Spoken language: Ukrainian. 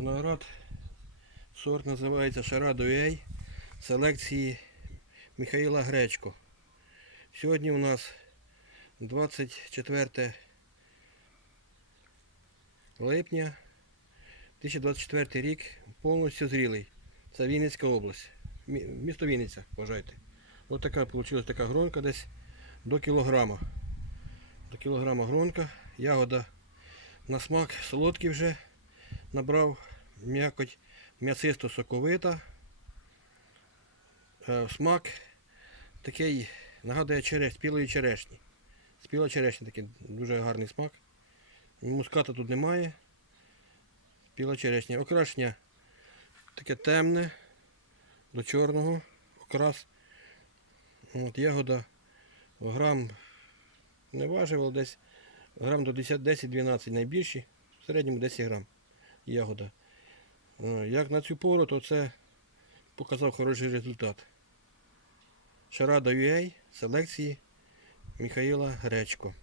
Виноград. Сорт називається Шарадо Ей селекції Михаїла Гречко. Сьогодні у нас 24 липня 2024 рік повністю зрілий. Це Вінницька область. Місто Вінниця, вважайте. Ось така вийшла така гронка десь до кілограма. До кілограма гронка. Ягода на смак солодкий вже набрав м'якоть м'ясисто соковита. Е, Смак такий нагадує череш, спілої черешні. Спіла черешня такий дуже гарний смак. Муската тут немає. Спіла черешня. Окрашення таке темне до чорного окрас. От, ягода грам не важив, але десь грам до 10 10-12 найбільші. В середньому 10 грам ягода. Е, Як на цю пору, то це показав хороший результат. Шарада UA селекції Михаїла Гречко.